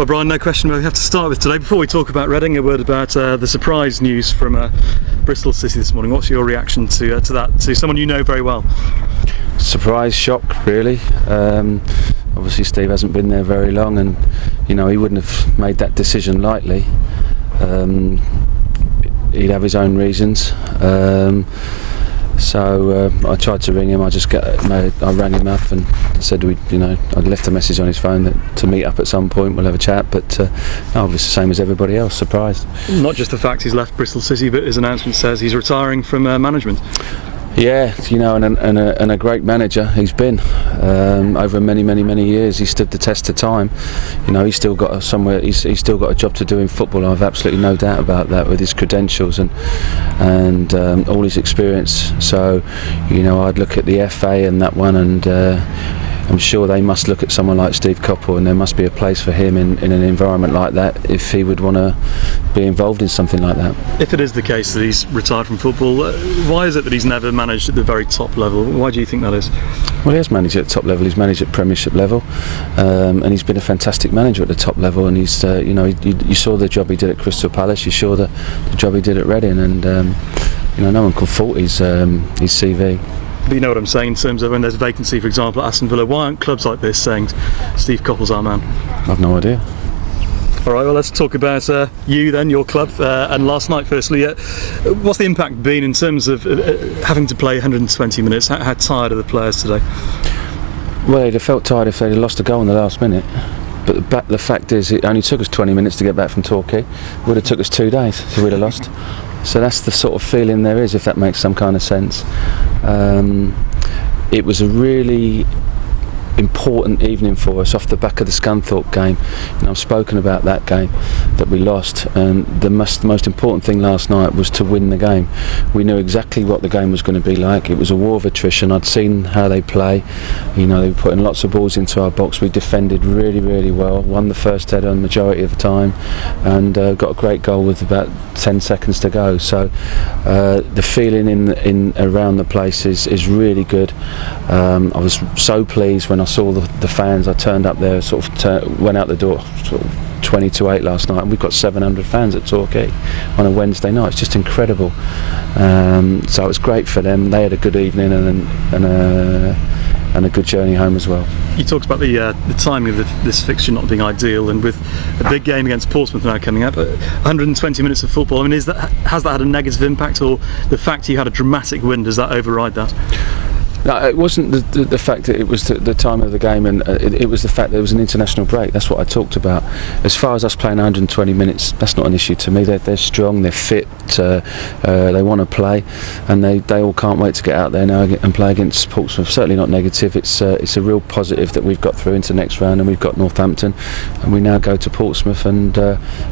Well, Brian, no question we have to start with today. Before we talk about Reading, a word about the surprise news from Bristol City this morning. What's your reaction to that, to someone you know very well? Surprise, shock, really. Obviously Steve hasn't been there very long, and he wouldn't have made that decision lightly. He'd have his own reasons. So I tried to ring him. I rang him up and said I'd left a message on his phone to meet up at some point. We'll have a chat. But obviously the same as everybody else, surprised. Not just the fact he's left Bristol City, but his announcement says he's retiring from management. Yeah, and a great manager he's been over many years. He stood the test of time. He's still got he's still got a job to do in football. I've absolutely no doubt about that, with his credentials and all his experience. So I'd look at the FA and that one, and I'm sure they must look at someone like Steve Coppell, and there must be a place for him in an environment like that if he would want to be involved in something like that. If it is the case that he's retired from football, why is it that he's never managed at the very top level? Why do you think that is? Well, he has managed at the top level. He's managed at Premiership level, and he's been a fantastic manager at the top level. And he's, you saw the job he did at Crystal Palace. You saw the job he did at Reading, and no one could fault his CV. But you know what I'm saying in terms of when there's a vacancy, for example, at Aston Villa, why aren't clubs like this saying Steve Coppell's our man? I've no idea. All right, well, let's talk about you then, your club, and last night firstly. What's the impact been in terms of having to play 120 minutes? How tired are the players today? Well, they'd have felt tired if they'd have lost a goal in the last minute. But the fact is, it only took us 20 minutes to get back from Torquay. It would have took us 2 days if we'd have lost. So that's the sort of feeling there is, if that makes some kind of sense. It was a really important evening for us off the back of the Scunthorpe game. I've spoken about that game that we lost, and the most important thing last night was to win the game. We knew exactly what the game was going to be like. It was a war of attrition. I'd seen how they play. They were putting lots of balls into our box. We defended really well, won the first header the majority of the time, and got a great goal with about 10 seconds to go. So the feeling in around the place is really good. I was so pleased when I saw the fans. I turned up there, went out the door 20 to 8 last night, and we've got 700 fans at Torquay on a Wednesday night. It's just incredible. So it was great for them. They had a good evening and a good journey home as well. You talked about the timing of this fixture not being ideal, and with a big game against Portsmouth now coming up, 120 minutes of football. I mean, has that had a negative impact, or the fact you had a dramatic win, does that override that? No, it wasn't the fact that it was the time of the game, and it was the fact that there was an international break. That's what I talked about. As far as us playing 120 minutes, that's not an issue to me. They're strong, they're fit, they want to play, and they all can't wait to get out there now and play against Portsmouth. Certainly not negative. It's a real positive that we've got through into next round, and we've got Northampton, and we now go to Portsmouth and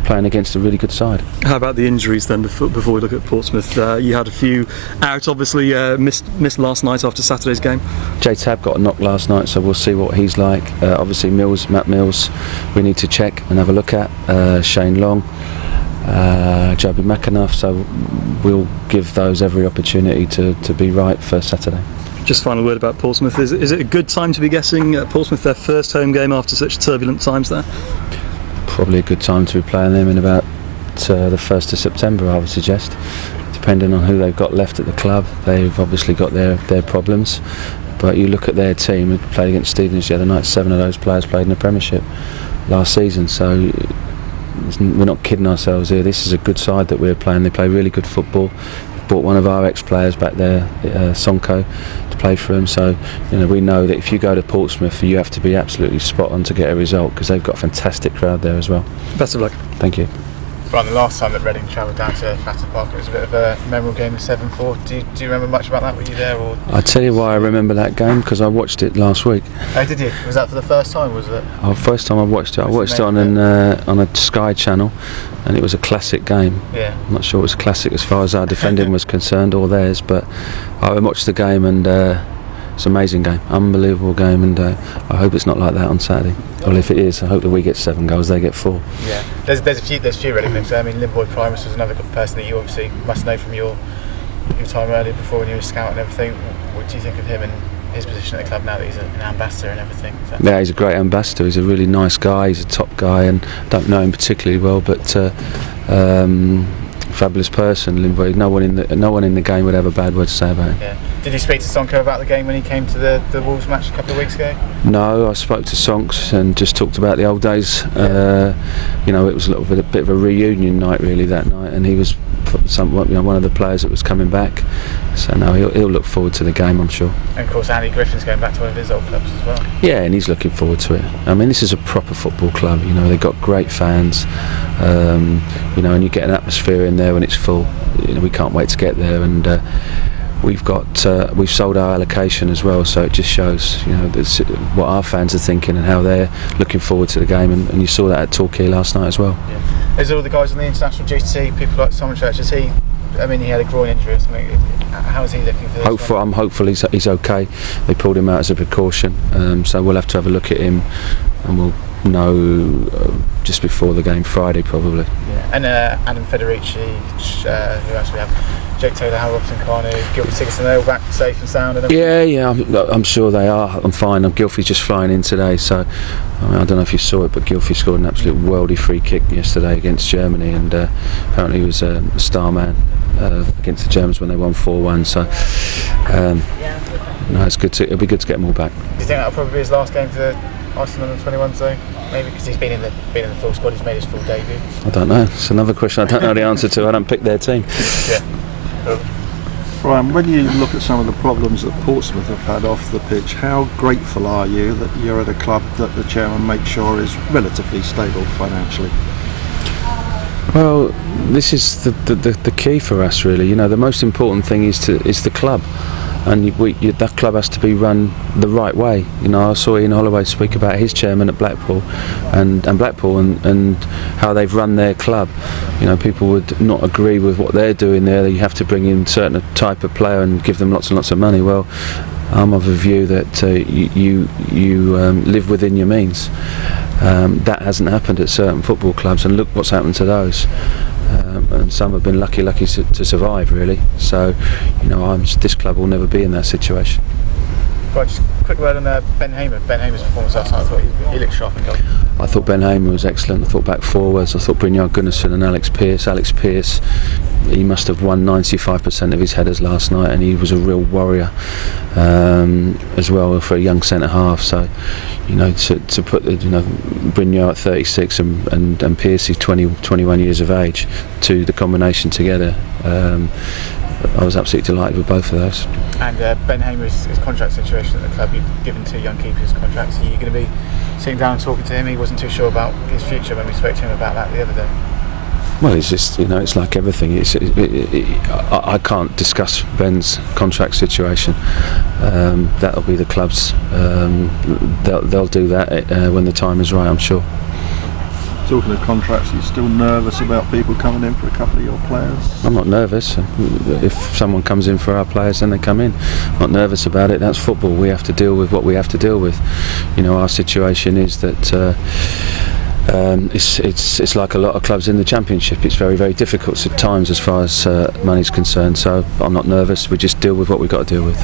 playing against a really good side. How about the injuries then? Before we look at Portsmouth, you had a few out. Obviously, missed last night after Saturday's game. J Tab got a knock last night, so we'll see what he's like. Obviously Matt Mills we need to check and have a look at. Shane Long, Joby McAnuff, so we'll give those every opportunity to be right for Saturday. Just final word about Portsmouth. Is it a good time to be guessing Portsmouth their first home game after such turbulent times there? Probably a good time to be playing them in about the 1st of September, I would suggest. Depending on who they've got left at the club, they've obviously got their problems. But you look at their team, who played against Stevenage the other night, 7 of those players played in the Premiership last season. So we're not kidding ourselves here. This is a good side that we're playing. They play really good football. We've brought one of our ex-players back there, Sonko, to play for them. So we know that if you go to Portsmouth, you have to be absolutely spot on to get a result, because they've got a fantastic crowd there as well. Best of luck. Thank you. Brian, the last time that Reading travelled down to Fratton Park, it was a bit of a memorable game of 7-4. Do you remember much about that? Were you there? Or I'll tell you why I remember that game, because I watched it last week. Oh, did you? Was that for the first time, was it? Oh, first time I watched it. I watched it on a Sky channel, and it was a classic game. Yeah. I'm not sure it was classic as far as our defending was concerned, or theirs, but I watched the game, and it's an amazing game, unbelievable game, and I hope it's not like that on Saturday. Well, if it is, I hope that we get 7 goals, they get 4. Yeah, there's a few Reading names there. I mean, Limboy Primus was another good person that you obviously must know from your time earlier, before when you were a scout and everything. What do you think of him, and his position at the club now that he's an ambassador and everything? Yeah, he's a great ambassador. He's a really nice guy. He's a top guy, and don't know him particularly well, but fabulous person. No one in the game would have a bad word to say about him. Yeah. Did you speak to Sonko about the game when he came to the Wolves match a couple of weeks ago? No, I spoke to Sonks and just talked about the old days. You know, it was a bit of a reunion night really that night, and he was one of the players that was coming back. So no, he'll look forward to the game, I'm sure. And of course, Andy Griffin's going back to one of his old clubs as well. Yeah, and he's looking forward to it. I mean, this is a proper football club. You know, they've got great fans. You know, and you get an atmosphere in there when it's full. You know, we can't wait to get there, and we've sold our allocation as well. So it just shows, you know, what our fans are thinking and how they're looking forward to the game. And you saw that at Torquay last night as well. Yeah. Is all the guys on the international duty, people like Simon Church, he had a groin injury or something. How is he looking for this? I'm hopeful he's okay. They pulled him out as a precaution, so we'll have to have a look at him, and we'll know just before the game Friday probably. Yeah. And Adam Federici, who else we have? Jake Taylor, Hal Robson-Kanu, Gylfi Sigurdsson, they're all back safe and sound. Yeah, I'm sure they are. I'm fine. Gylfi's just flying in today, so I don't know if you saw it, but Gylfi scored an absolute worldie free kick yesterday against Germany, and apparently he was a star man against the Germans when they won 4-1. So no, it'll be good to get them all back. Do you think that'll probably be his last game for the Iceland under 21 though? Maybe because he's been in the full squad, he's made his full debut. I don't know. It's another question I don't know the answer to. I don't pick their team. Yeah. Brian, when you look at some of the problems that Portsmouth have had off the pitch, how grateful are you that you're at a club that the chairman makes sure is relatively stable financially? Well, this is the key for us, really. You know, the most important thing is the club, and that club has to be run the right way. You know, I saw Ian Holloway speak about his chairman at Blackpool and how they've run their club. You know, people would not agree with what they're doing there. You have to bring in a certain type of player and give them lots and lots of money. Well, I'm of a view that you live within your means. That hasn't happened at certain football clubs, and look what's happened to those. And some have been lucky to survive, really. So, you know, this club will never be in that situation. Right, just a quick word on Ben Hamer. Ben Hamer's performance last night, I thought he looked sharp and goal. I thought Ben Hamer was excellent. I thought back forwards. I thought Brynjar Gunnarsson and Alex Pearce, he must have won 95% of his headers last night, and he was a real warrior as well for a young centre half. So, you know, to put Brynjar at 36 and Pearce 21 years of age, to the combination together, I was absolutely delighted with both of those. And Ben Hamer's contract situation at the club, you've given 2 young keepers contracts. Are you going to be sitting down and talking to him? He wasn't too sure about his future when we spoke to him about that the other day. Well, it's just, you know, it's like everything. I can't discuss Ben's contract situation. That'll be the club's. They'll do that when the time is right, I'm sure. Talking of contracts, are you still nervous about people coming in for a couple of your players? I'm not nervous. If someone comes in for our players, then they come in. I'm not nervous about it. That's football. We have to deal with what we have to deal with. You know, our situation is that it's like a lot of clubs in the Championship. It's very, very difficult at times as far as money's concerned. So I'm not nervous. We just deal with what we've got to deal with.